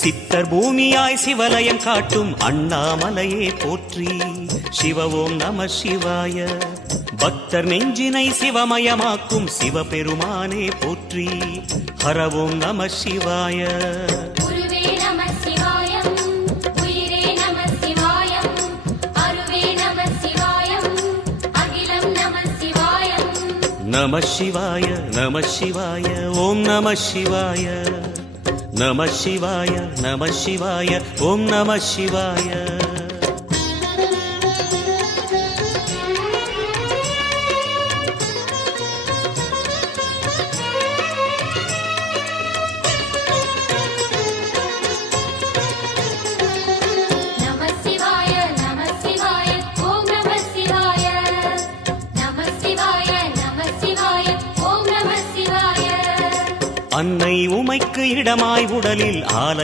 சித்தர் பூமியாய் சிவலயம் காட்டும் அண்ணாமலையே போற்றி. சிவ ஓம் நம சிவாய. பக்தர் நெஞ்சினை சிவமயமாக்கும் சிவபெருமானே போற்றி. ஹர ஓம் நம சிவாய. நம சிவாய நம சிவாய ஓம் நம சிவாய. நம சிவாய நம சிவாய ஓம் நம சிவாய. அன்னை உமைக்கு இடமாய் உடலில் ஆலை